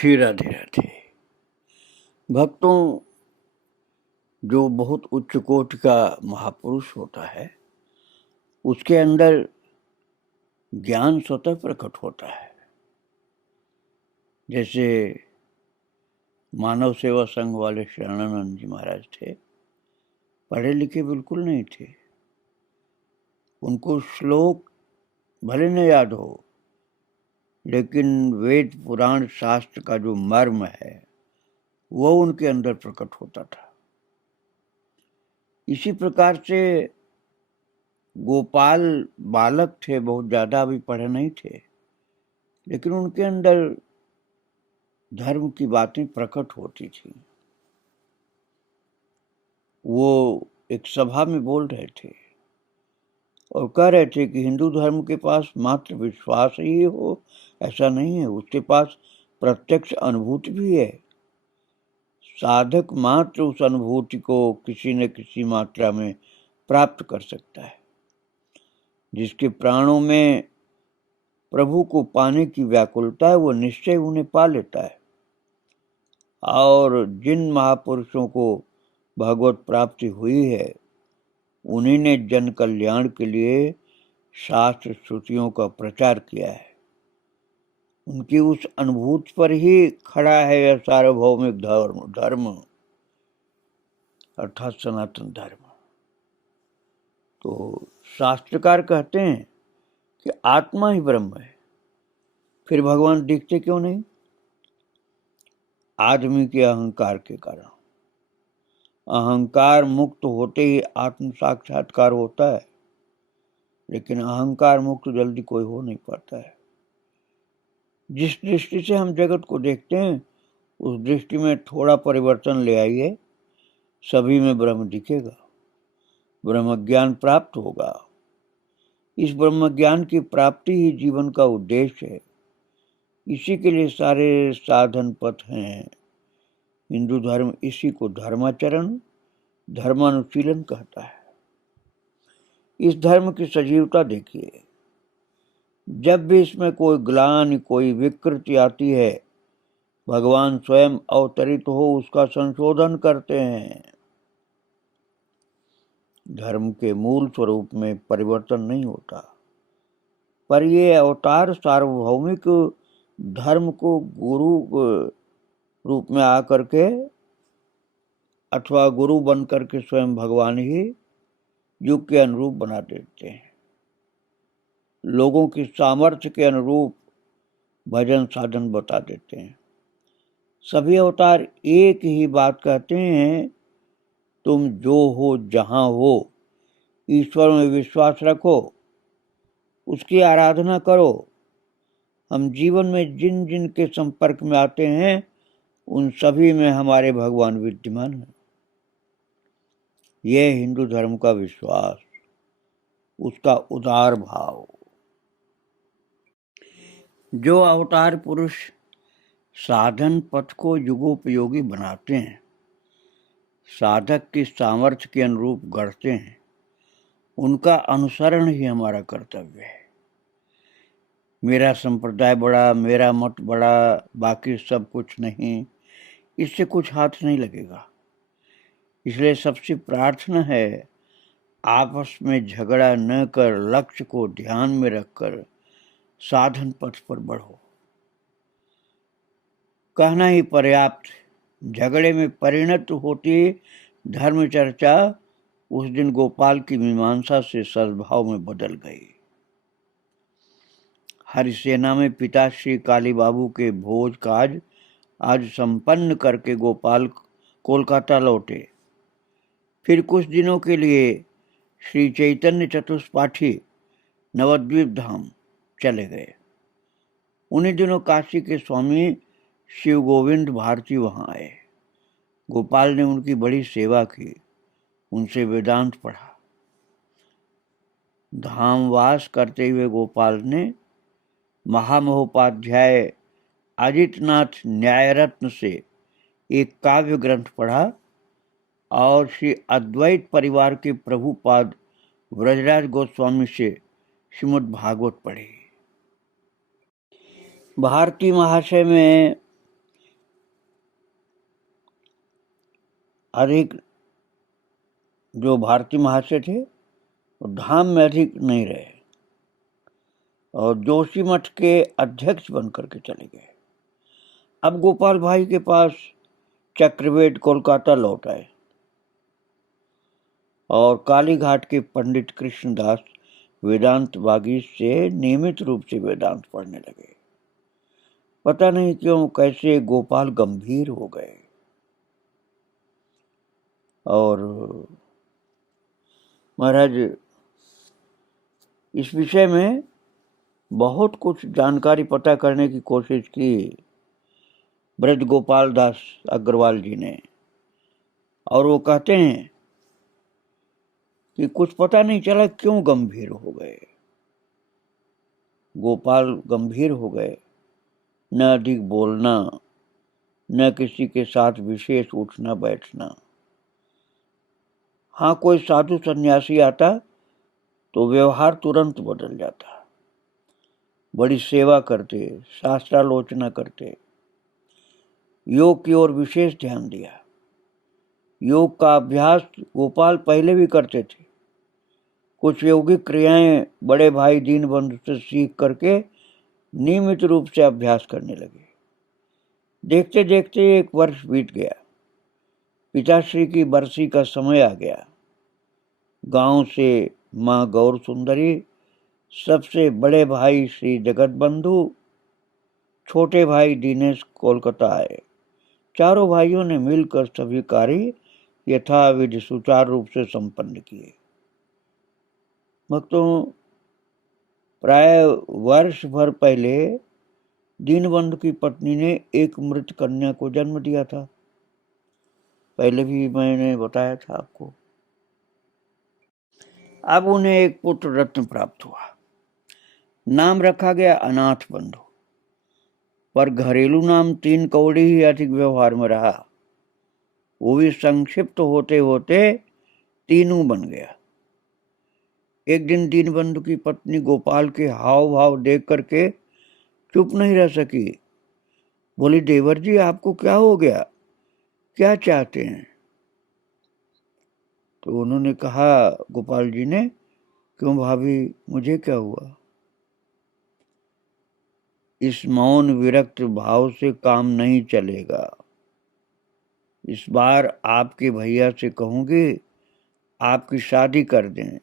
श्री राधे राधे। भक्तों, जो बहुत उच्च कोटि का महापुरुष होता है उसके अंदर ज्ञान स्वतः प्रकट होता है। जैसे मानव सेवा संघ वाले शरणानंद जी महाराज थे, पढ़े लिखे बिल्कुल नहीं थे। उनको श्लोक भले न याद हो, लेकिन वेद पुराण शास्त्र का जो मर्म है वो उनके अंदर प्रकट होता था। इसी प्रकार से गोपाल बालक थे, बहुत ज्यादा अभी पढ़े नहीं थे, लेकिन उनके अंदर धर्म की बातें प्रकट होती थी। वो एक सभा में बोल रहे थे और कह रहे थे कि हिंदू धर्म के पास मात्र विश्वास ही हो ऐसा नहीं है, उसके पास प्रत्यक्ष अनुभूति भी है। साधक मात्र उस अनुभूति को किसी न किसी मात्रा में प्राप्त कर सकता है। जिसके प्राणों में प्रभु को पाने की व्याकुलता है वो निश्चय उन्हें पा लेता है। और जिन महापुरुषों को भगवत प्राप्ति हुई है उन्हीं ने जन कल्याण के लिए शास्त्र श्रुतियों का प्रचार किया है। उनकी उस अनुभूति पर ही खड़ा है यह सार्वभौमिक धर्म अर्थात सनातन धर्म। तो शास्त्रकार कहते हैं कि आत्मा ही ब्रह्म है, फिर भगवान दिखते क्यों नहीं? आदमी के अहंकार के कारण। अहंकार मुक्त होते ही आत्म साक्षात्कार होता है, लेकिन अहंकार मुक्त जल्दी कोई हो नहीं पाता है। जिस दृष्टि से हम जगत को देखते हैं उस दृष्टि में थोड़ा परिवर्तन ले आइए, सभी में ब्रह्म दिखेगा, ब्रह्म ज्ञान प्राप्त होगा। इस ब्रह्म ज्ञान की प्राप्ति ही जीवन का उद्देश्य है। इसी के लिए सारे साधन पथ हैं। हिंदू धर्म इसी को धर्माचरण, धर्मानुशीलन कहता है। इस धर्म की सजीवता देखिए। जब भी इसमें कोई ग्लानि, कोई विकृति आती है, भगवान स्वयं अवतरित हो उसका संशोधन करते हैं। धर्म के मूल स्वरूप में परिवर्तन नहीं होता, पर ये अवतार सार्वभौमिक धर्म को गुरु रूप में आकर के अथवा गुरु बन करके स्वयं भगवान ही युग के अनुरूप बना देते हैं। लोगों की सामर्थ्य के अनुरूप भजन साधन बता देते हैं। सभी अवतार एक ही बात कहते हैं, तुम जो हो जहां हो ईश्वर में विश्वास रखो, उसकी आराधना करो। हम जीवन में जिन जिन के संपर्क में आते हैं उन सभी में हमारे भगवान विद्यमान हैं। यह हिंदू धर्म का विश्वास, उसका उदार भाव। जो अवतार पुरुष साधन पथ को युगोपयोगी बनाते हैं, साधक की सामर्थ्य के अनुरूप गढ़ते हैं, उनका अनुसरण ही हमारा कर्तव्य है। मेरा संप्रदाय बड़ा, मेरा मत बड़ा, बाकी सब कुछ नहीं, इससे कुछ हाथ नहीं लगेगा। इसलिए सबसे प्रार्थना है, आपस में झगड़ा न कर लक्ष्य को ध्यान में रखकर साधन पथ पर बढ़ो। कहना ही पर्याप्त, झगड़े में परिणत होती धर्म चर्चा उस दिन गोपाल की मीमांसा से सद्भाव में बदल गई। हरिसेना में पिता श्री काली बाबू के भोज काज आज संपन्न करके गोपाल कोलकाता लौटे। फिर कुछ दिनों के लिए श्री चैतन्य चतुष्पाठी नवद्वीप धाम चले गए। उन्हीं दिनों काशी के स्वामी शिव गोविंद भारती वहां आए। गोपाल ने उनकी बड़ी सेवा की, उनसे वेदांत पढ़ा। धामवास करते हुए गोपाल ने महामहोपाध्याय आदित्यनाथ न्यायरत्न से एक काव्य ग्रंथ पढ़ा और श्री अद्वैत परिवार के प्रभुपाद व्रजराज गोस्वामी से श्रीमद् भागवत पढ़ी। भारती महाशय में अधिक जो भारतीय महाशय थे वो धाम में अधिक नहीं रहे और जोशी मठ के अध्यक्ष बनकर के चले गए। अब गोपाल भाई के पास चक्रवेद कोलकाता लौट आए और कालीघाट के पंडित कृष्णदास वेदांत बागी से नियमित रूप से वेदांत पढ़ने लगे। पता नहीं क्यों कैसे गोपाल गंभीर हो गए और महाराज इस विषय में बहुत कुछ जानकारी पता करने की कोशिश की ब्रज गोपाल दास अग्रवाल जी ने, और वो कहते हैं कि कुछ पता नहीं चला क्यों गंभीर हो गए। गोपाल गंभीर हो गए, न अधिक बोलना, न किसी के साथ विशेष उठना बैठना। हाँ, कोई साधु सन्यासी आता तो व्यवहार तुरंत बदल जाता। बड़ी सेवा करते, शास्त्रालोचना करते, योग की ओर विशेष ध्यान दिया। योग का अभ्यास गोपाल पहले भी करते थे। कुछ यौगिक क्रियाएं बड़े भाई दीनबंधु से सीख करके नियमित रूप से अभ्यास करने लगे। देखते देखते 1 वर्ष बीत गया। पिताश्री की बरसी का समय आ गया। गांव से माँ गौर सुंदरी, सबसे बड़े भाई श्री जगत बंधु, छोटे भाई दिनेश कोलकाता आए। चारों भाइयों ने मिलकर सभी कार्य यथाविधि सुचारू रूप से संपन्न किए। भक्तों, प्राय वर्ष भर पहले दीनबंधु की पत्नी ने एक मृत कन्या को जन्म दिया था। पहले भी मैंने बताया था आपको। अब उन्हें एक पुत्र रत्न प्राप्त हुआ। नाम रखा गया अनाथ बंधु, पर घरेलू नाम 3 कौड़ी ही अधिक व्यवहार में रहा। वो भी संक्षिप्त होते होते तीनू बन गया। एक दिन दीनबंधु की पत्नी गोपाल के हाव भाव देख करके चुप नहीं रह सकी। बोली, देवर जी आपको क्या हो गया, क्या चाहते हैं? तो उन्होंने कहा गोपाल जी ने, क्यों भाभी, मुझे क्या हुआ? इस मौन विरक्त भाव से काम नहीं चलेगा। इस बार आपके भैया से कहूंगी आपकी शादी कर दें।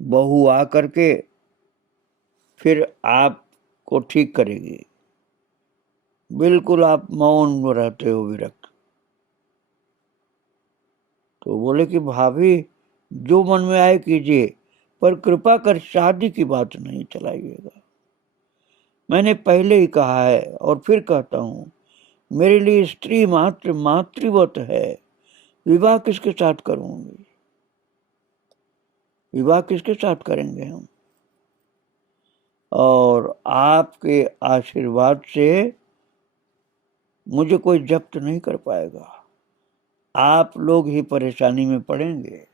बहू आ करके फिर आपको ठीक करेगी। बिल्कुल आप मौन में रहते हो, विरक्त। तो बोले कि भाभी जो मन में आए कीजिए, पर कृपा कर शादी की बात नहीं चलाइएगा। मैंने पहले ही कहा है और फिर कहता हूँ, मेरे लिए स्त्री मात्र मातृवत है। विवाह किसके साथ करूंगी? विवाह किसके साथ करेंगे हम? और आपके आशीर्वाद से मुझे कोई जब्त नहीं कर पाएगा। आप लोग ही परेशानी में पड़ेंगे।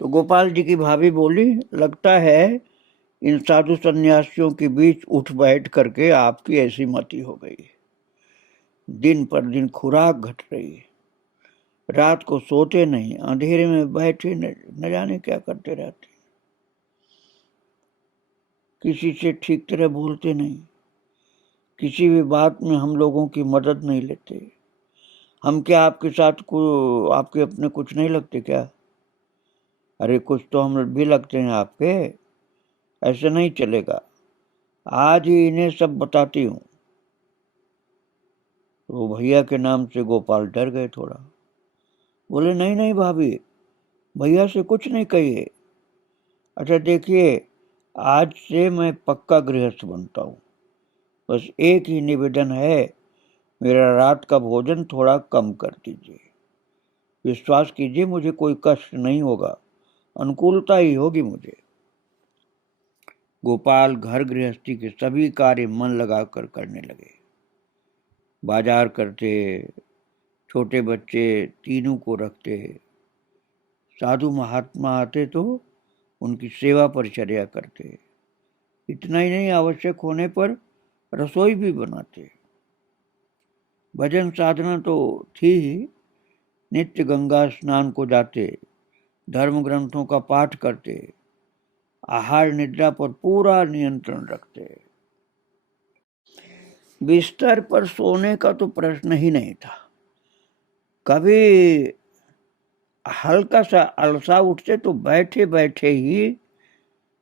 तो गोपाल जी की भाभी बोली, लगता है इन साधु सन्यासियों के बीच उठ बैठ करके आपकी ऐसी मति हो गई। दिन पर दिन खुराक घट रही है। रात को सोते नहीं, अंधेरे में बैठे न जाने क्या करते रहते। किसी से ठीक तरह बोलते नहीं, किसी भी बात में हम लोगों की मदद नहीं लेते। हम क्या आपके साथ आपके अपने कुछ नहीं लगते क्या? अरे कुछ तो हम भी लगते हैं आपके। ऐसे नहीं चलेगा। आज ही इन्हें सब बताती हूँ। तो भैया के नाम से गोपाल डर गए थोड़ा। बोले, नहीं नहीं भाभी, भैया से कुछ नहीं कहिए। अच्छा देखिए, आज से मैं पक्का गृहस्थ बनता हूँ। बस एक ही निवेदन है, मेरा रात का भोजन थोड़ा कम कर दीजिए। विश्वास कीजिए मुझे कोई कष्ट नहीं होगा, अनुकूलता ही होगी मुझे। गोपाल घर गृहस्थी के सभी कार्य मन लगाकर करने लगे। बाजार करते, छोटे बच्चे तीनों को रखते, साधु महात्मा आते तो उनकी सेवा परिचर्या करते। इतना ही नहीं, आवश्यक होने पर रसोई भी बनाते। भजन साधना तो थी ही, नित्य गंगा स्नान को जाते, धर्म ग्रंथों का पाठ करते, आहार निद्रा पर पूरा नियंत्रण रखते। बिस्तर पर सोने का तो प्रश्न ही नहीं था। कभी हल्का सा अलसा उठते तो बैठे बैठे ही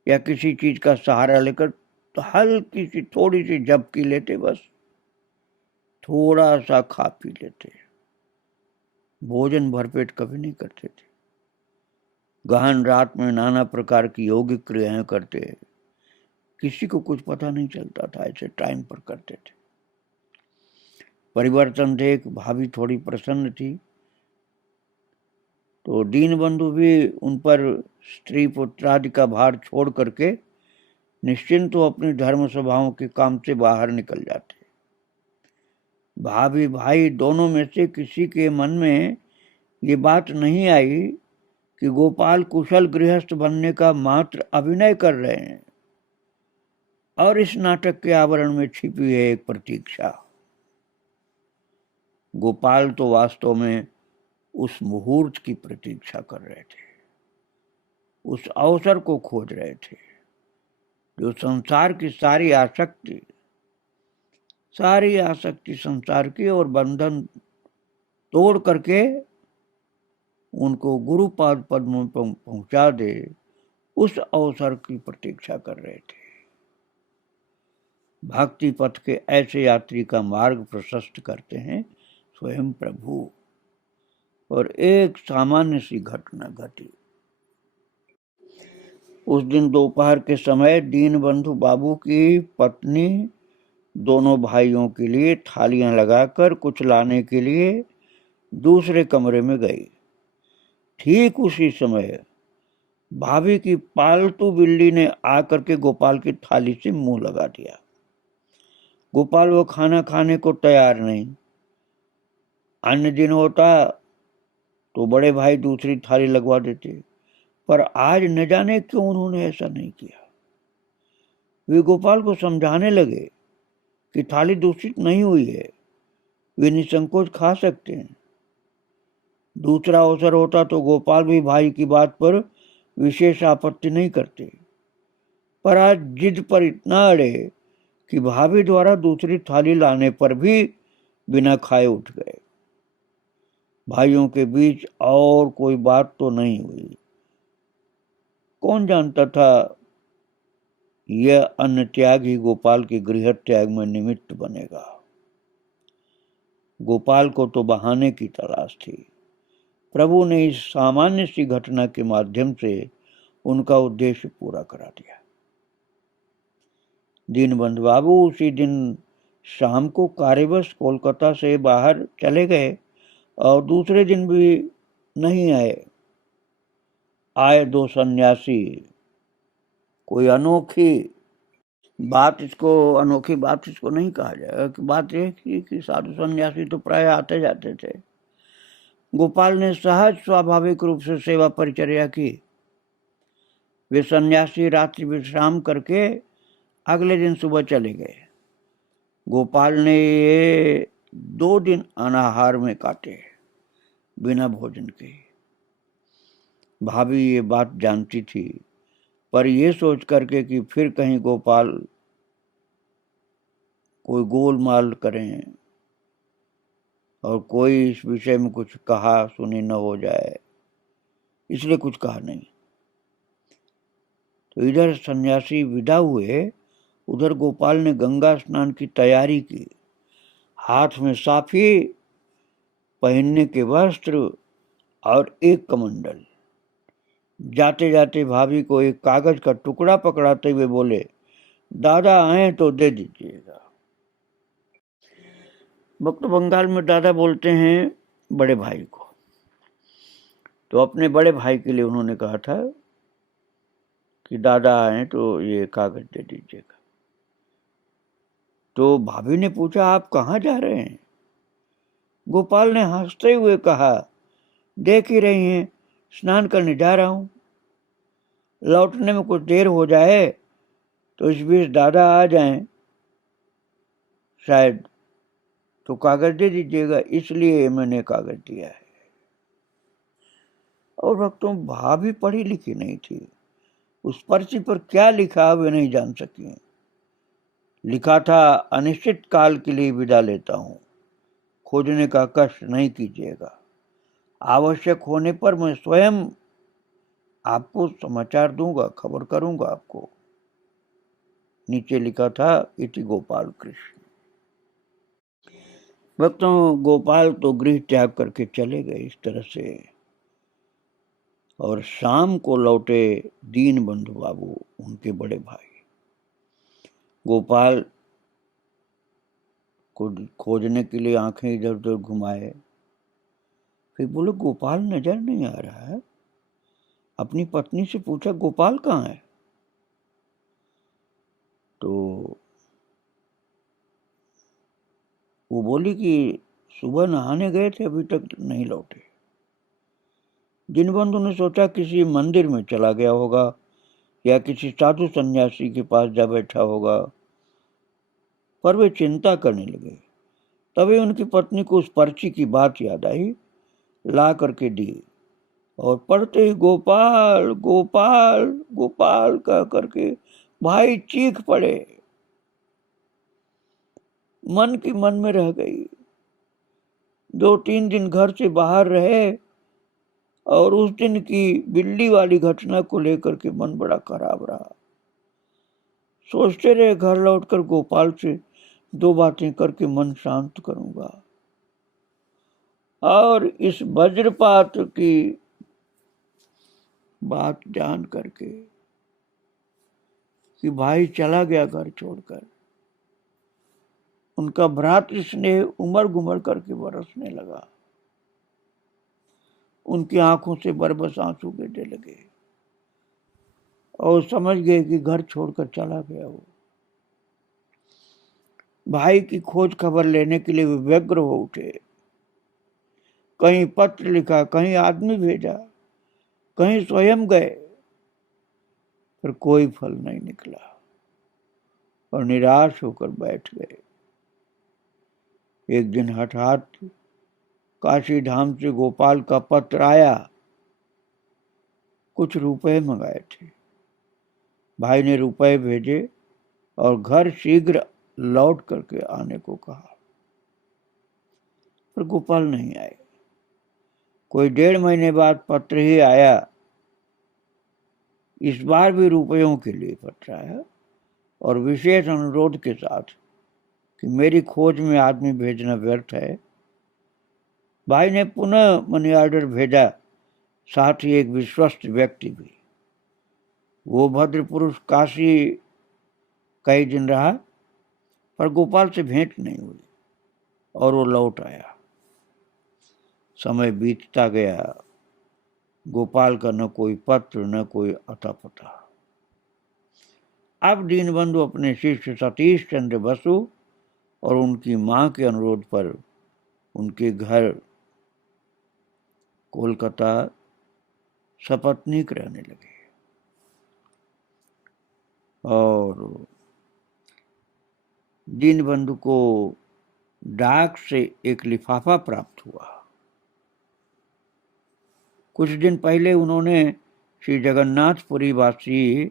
या किसी चीज का सहारा लेकर तो हल्की सी थोड़ी सी झपकी लेते, बस थोड़ा सा खा पी लेते। भोजन भरपेट कभी नहीं करते थे। गहन रात में नाना प्रकार की योगिक क्रियाएं करते, किसी को कुछ पता नहीं चलता था, ऐसे टाइम पर करते थे। परिवर्तन देख भाभी थोड़ी प्रसन्न थी, तो दीनबंधु भी उन पर स्त्री पुत्रादि का भार छोड़ करके निश्चिंत तो अपनी धर्म सभाओं के काम से बाहर निकल जाते। भाभी भाई दोनों में से किसी के मन में ये बात नहीं आई कि गोपाल कुशल गृहस्थ बनने का मात्र अभिनय कर रहे हैं और इस नाटक के आवरण में छिपी है एक प्रतीक्षा। गोपाल तो वास्तव में उस मुहूर्त की प्रतीक्षा कर रहे थे, उस अवसर को खोज रहे थे जो संसार की सारी आसक्ति संसार की और बंधन तोड़ करके उनको गुरुपाद पद्म पर पहुंचा दे, उस अवसर की प्रतीक्षा कर रहे थे। भक्ति पथ के ऐसे यात्री का मार्ग प्रशस्त करते हैं स्वयं प्रभु। और एक सामान्य सी घटना घटी। उस दिन दोपहर के समय दीनबंधु बाबू की पत्नी दोनों भाइयों के लिए थालियां लगाकर कुछ लाने के लिए दूसरे कमरे में गई। ठीक उसी समय भाभी की पालतू बिल्ली ने आकर के गोपाल की थाली से मुंह लगा दिया। गोपाल वो खाना खाने को तैयार नहीं। अन्य दिन होता तो बड़े भाई दूसरी थाली लगवा देते, पर आज न जाने क्यों उन्होंने ऐसा नहीं किया। वे गोपाल को समझाने लगे कि थाली दूषित नहीं हुई है, वे निसंकोच खा सकते हैं। दूसरा अवसर होता तो गोपाल भी भाई की बात पर विशेष आपत्ति नहीं करते, पर आज जिद पर इतना अड़े कि भाभी द्वारा दूसरी थाली लाने पर भी बिना खाए उठ गए। भाइयों के बीच और कोई बात तो नहीं हुई। कौन जानता था यह अन्न त्याग ही गोपाल के गृह त्याग में निमित्त बनेगा। गोपाल को तो बहाने की तलाश थी। प्रभु ने इस सामान्य सी घटना के माध्यम से उनका उद्देश्य पूरा करा दिया। दीनबंधु बाबू उसी दिन शाम को कार्यवश कोलकाता से बाहर चले गए और दूसरे दिन भी नहीं आए। आए दो सन्यासी। कोई अनोखी बात इसको नहीं कहा जाएगा कि बात यह कि साधु सन्यासी तो प्राय आते जाते थे। गोपाल ने सहज स्वाभाविक रूप से सेवा परिचर्या की। वे सन्यासी रात्रि विश्राम करके अगले दिन सुबह चले गए। गोपाल ने ये 2 दिन अनाहार में काटे, बिना भोजन के। भाभी ये बात जानती थी, पर यह सोच करके कि फिर कहीं गोपाल कोई गोलमाल करें और कोई इस विषय में कुछ कहा सुनी न हो जाए, इसलिए कुछ कहा नहीं। तो इधर सन्यासी विदा हुए, उधर गोपाल ने गंगा स्नान की तैयारी की। हाथ में साफी, पहनने के वस्त्र और एक कमंडल। जाते जाते भाभी को एक कागज का टुकड़ा पकड़ाते हुए बोले, दादा आए तो दे दीजिएगा। भक्त बंगाल में दादा बोलते हैं बड़े भाई को। तो अपने बड़े भाई के लिए उन्होंने कहा था कि दादा आए तो ये कागज दे दीजिएगा। तो भाभी ने पूछा, आप कहाँ जा रहे हैं? गोपाल ने हंसते हुए कहा, देख ही रही हैं, स्नान करने जा रहा हूं। लौटने में कुछ देर हो जाए तो इस बीच दादा आ जाएं, शायद तो कागज दे दीजिएगा, इसलिए मैंने कागज दिया है। और भक्तों, भा भी पढ़ी लिखी नहीं थी, उस पर्ची पर क्या लिखा वे नहीं जान सकी। लिखा था, अनिश्चित काल के लिए विदा लेता हूं, खोजने का कष्ट नहीं कीजिएगा, आवश्यक होने पर मैं स्वयं आपको समाचार दूंगा, खबर करूंगा आपको। नीचे लिखा था, इति गोपाल कृष्ण। भक्तों, गोपाल तो गृह त्याग करके चले गए इस तरह से। और शाम को लौटे दीन बंधु बाबू, उनके बड़े भाई। गोपाल को खोजने के लिए आंखें इधर उधर घुमाए, फिर बोले गोपाल नजर नहीं आ रहा है। अपनी पत्नी से पूछा, गोपाल कहाँ है? तो वो बोली कि सुबह नहाने गए थे, अभी तक नहीं लौटे। दीनबंधु ने सोचा किसी मंदिर में चला गया होगा या किसी साधु सन्यासी के पास जा बैठा होगा, पर वे चिंता करने लगे। तभी उनकी पत्नी को उस पर्ची की बात याद आई, ला करके दी, और पढ़ते ही गोपाल गोपाल गोपाल कह करके भाई चीख पड़े। मन की मन में रह गई। 2-3 दिन घर से बाहर रहे और उस दिन की बिल्ली वाली घटना को लेकर के मन बड़ा खराब रहा। सोचते रहे, घर लौटकर गोपाल से 2 बातें करके मन शांत करूंगा। और इस वज्रपात की बात जान करके कि भाई चला गया घर छोड़कर, उनका भ्रातृ स्नेह उमड़ घुमड़ करके बरसने लगा। उनकी आंखों से बरबस आंसू गिरने लगे और समझ गए कि घर छोड़कर चला गया वो। भाई की खोज खबर लेने के लिए वे व्यग्र हो उठे। कहीं पत्र लिखा, कहीं आदमी भेजा, कहीं स्वयं गए, पर कोई फल नहीं निकला और निराश होकर बैठ गए। एक दिन हठात काशी धाम से गोपाल का पत्र आया। कुछ रुपए मंगाए थे। भाई ने रुपए भेजे और घर शीघ्र लौट करके आने को कहा, पर गोपाल नहीं आए। कोई 1.5 महीने बाद पत्र ही आया। इस बार भी रुपयों के लिए पत्र आया और विशेष अनुरोध के साथ कि मेरी खोज में आदमी भेजना व्यर्थ है। भाई ने पुनः मनी ऑर्डर भेजा, साथ ही एक विश्वस्त व्यक्ति भी। वो भद्र पुरुष काशी कई दिन रहा, पर गोपाल से भेंट नहीं हुई और वो लौट आया। समय बीतता गया, गोपाल का न कोई पत्र, न कोई अता पता। अब दीनबंधु अपने शिष्य सतीश चंद्र बसु और उनकी मां के अनुरोध पर उनके घर कोलकाता सपत्नीक रहने लगे। और दीनबंधु को डाक से एक लिफाफा प्राप्त हुआ। कुछ दिन पहले उन्होंने श्री जगन्नाथपुरी वासी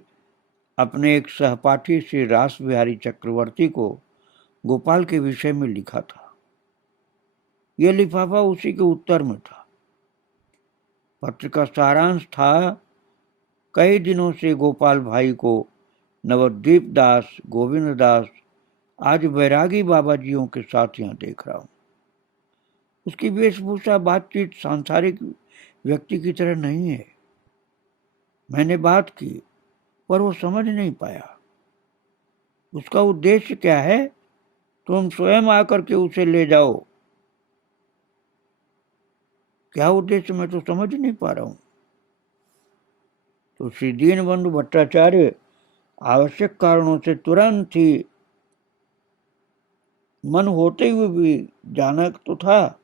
अपने एक सहपाठी श्री रास बिहारी चक्रवर्ती को गोपाल के विषय में लिखा था। यह लिफाफा उसी के उत्तर में था। पत्र का सारांश था, कई दिनों से गोपाल भाई को नवद्वीप दास, गोविंद दास, आज बैरागी बाबा जियों के साथ यहाँ देख रहा हूँ। उसकी वेशभूषा, बातचीत सांसारिक व्यक्ति की तरह नहीं है। मैंने बात की, पर वो समझ नहीं पाया उसका उद्देश्य क्या है। तुम स्वयं आकर के उसे ले जाओ। क्या उद्देश्य, मैं तो समझ नहीं पा रहा हूं। तो श्री दीनबंधु भट्टाचार्य आवश्यक कारणों से तुरंत ही, मन होते हुए भी जाना तो था,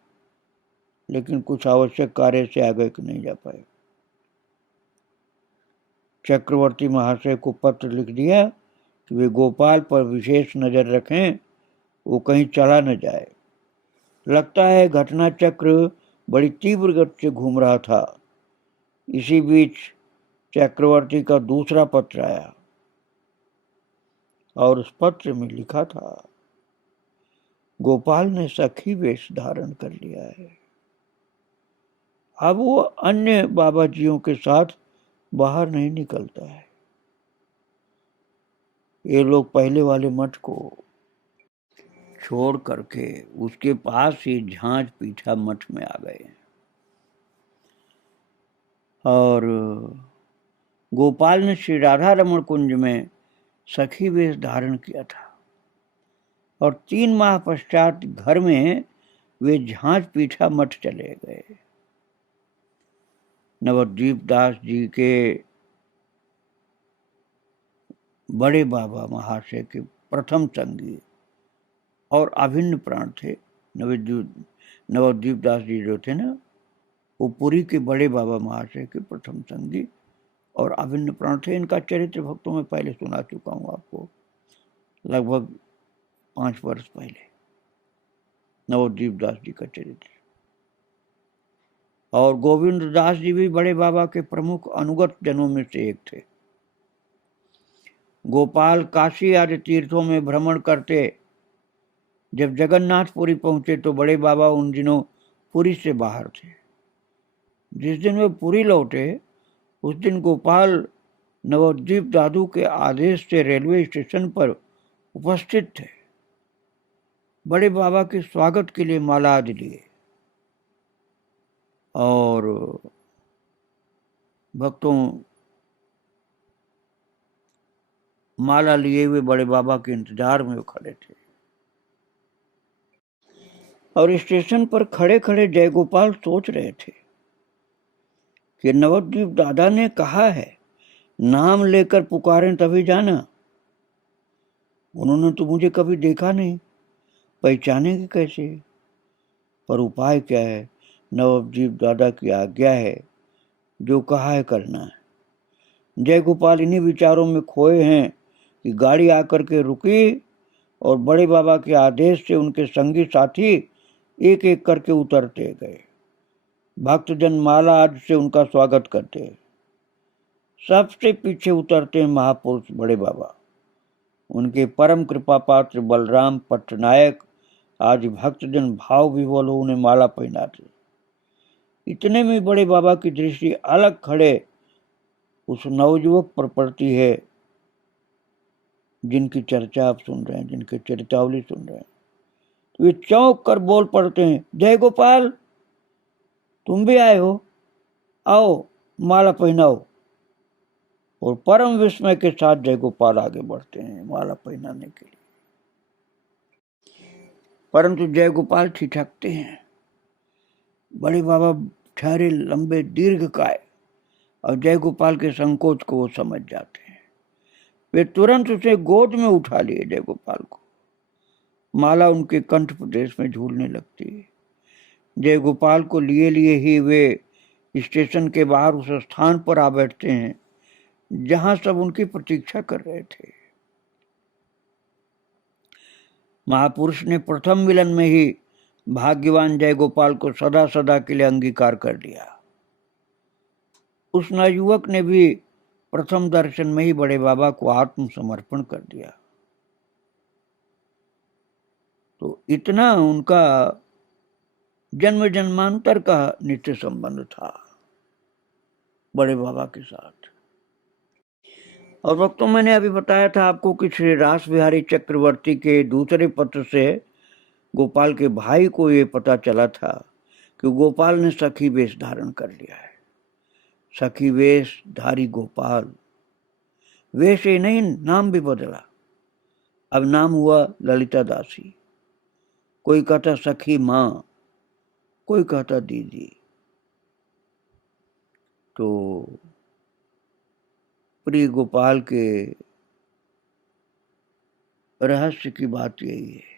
लेकिन कुछ आवश्यक कार्य से आगे नहीं जा पाए। चक्रवर्ती महाशय को पत्र लिख दिया कि वे गोपाल पर विशेष नजर रखें, वो कहीं चला न जाए। लगता है घटना चक्र बड़ी तीव्र गति से घूम रहा था। इसी बीच चक्रवर्ती का दूसरा पत्र आया और उस पत्र में लिखा था, गोपाल ने सखी वेश धारण कर लिया है। अब वो अन्य बाबाजियों के साथ बाहर नहीं निकलता है। ये लोग पहले वाले मठ को छोड़ करके उसके पास ही झांझ पीठा मठ में आ गए। और गोपाल ने श्री राधा रमण कुंज में सखी वेश धारण किया था और 3 माह पश्चात घर में वे झांझ पीठा मठ चले गए। नवद्वीप दास जी के बड़े बाबा महाशय के प्रथम संगी और अभिन्न प्राण थे। नवद्वीप दास जी जो थे ना, वो पुरी के बड़े बाबा महाशय के प्रथम संगी और अभिन्न प्राण थे। इनका चरित्र भक्तों में पहले सुना चुका हूँ आपको, लगभग 5 वर्ष पहले, नवद्वीप दास जी का चरित्र। और गोविंद दास जी भी बड़े बाबा के प्रमुख अनुगत जनों में से एक थे। गोपाल काशी आदि तीर्थों में भ्रमण करते। जब जगन्नाथपुरी पहुंचे तो बड़े बाबा उन दिनों पुरी से बाहर थे। जिस दिन वे पुरी लौटे उस दिन गोपाल नवद्वीप दादू के आदेश से रेलवे स्टेशन पर उपस्थित थे। बड़े बाबा के स्वागत के लिए माला आदि लिए और भक्तों माला लिए हुए बड़े बाबा के इंतजार में खड़े थे। और स्टेशन पर खड़े खड़े जयगोपाल सोच रहे थे कि नवद्वीप दादा ने कहा है नाम लेकर पुकारें तभी जाना। उन्होंने तो मुझे कभी देखा नहीं, पहचानेंगे कैसे? पर उपाय क्या है? नवद्वीप दादा की आज्ञा है, जो कहा है करना है। जयगोपाल इन्हीं विचारों में खोए हैं कि गाड़ी आकर के रुकी और बड़े बाबा के आदेश से उनके संगी साथी एक एक करके उतरते गए। भक्तजन माला आदि से उनका स्वागत करते। सबसे पीछे उतरते हैं महापुरुष बड़े बाबा। उनके परम कृपा पात्र बलराम पट्टनायक आज भक्तजन भाव विवल हो उन्हें माला पहनाते। इतने में बड़े बाबा की दृष्टि अलग खड़े उस नवयुवक पर पड़ती है जिनकी चर्चा आप सुन रहे हैं, जिनके चरितावली सुन रहे हैं। तो वे चौंक कर बोल पड़ते हैं, जय गोपाल, तुम भी आए हो, आओ माला पहनाओ। और परम विस्मय के साथ जय गोपाल आगे बढ़ते हैं माला पहनाने के लिए। परंतु जय गोपाल ठिठकते हैं। बड़े बाबा ठहरे लंबे दीर्घकाय और जय गोपाल के संकोच को वो समझ जाते हैं। वे तुरंत उसे गोद में उठा लिए जय गोपाल को। माला उनके कंठ प्रदेश में झूलने लगती है। जय गोपाल को लिए लिए ही वे स्टेशन के बाहर उस स्थान पर आ बैठते हैं जहां सब उनकी प्रतीक्षा कर रहे थे। महापुरुष ने प्रथम मिलन में ही भाग्यवान जय गोपाल को सदा सदा के लिए अंगीकार कर लिया। उस नवयुवक ने भी प्रथम दर्शन में ही बड़े बाबा को आत्मसमर्पण कर दिया। तो इतना उनका जन्म जन्मांतर का नित्य संबंध था बड़े बाबा के साथ। और वक्तों मैंने अभी बताया था आपको कि श्री रास बिहारी चक्रवर्ती के दूसरे पत्र से गोपाल के भाई को ये पता चला था कि गोपाल ने सखी वेश धारण कर लिया है। सखी वेश धारी गोपाल, वेश ही नहीं नाम भी बदला। अब नाम हुआ ललिता दासी। कोई कहता सखी माँ, कोई कहता दीदी। तो प्रिय गोपाल के रहस्य की बात यही है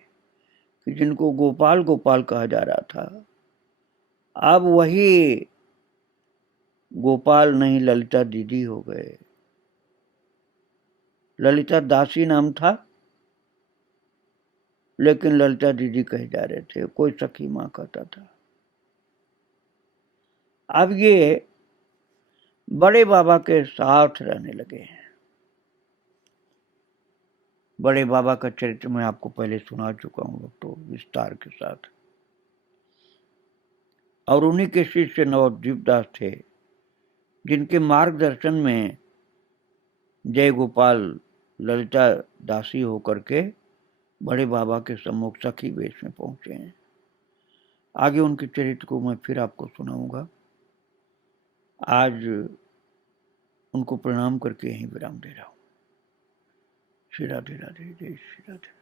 कि जिनको गोपाल गोपाल कहा जा रहा था, अब वही गोपाल नहीं ललिता दीदी हो गए। ललिता दासी नाम था लेकिन ललिता दीदी कहे जा रहे थे, कोई सखी माँ कहता था। अब ये बड़े बाबा के साथ रहने लगे हैं। बड़े बाबा का चरित्र मैं आपको पहले सुना चुका हूँ तो विस्तार के साथ। और उन्हीं के शिष्य नवद्वीप दास थे, जिनके मार्गदर्शन में जय गोपाल ललिता दासी होकर के बड़े बाबा के सम्मुख सखी वेश में पहुंचे हैं। आगे उनके चरित्र को मैं फिर आपको सुनाऊंगा। आज उनको प्रणाम करके यहीं विराम दे रहा हूं। श्री राधे राधे, जय श्री राधे।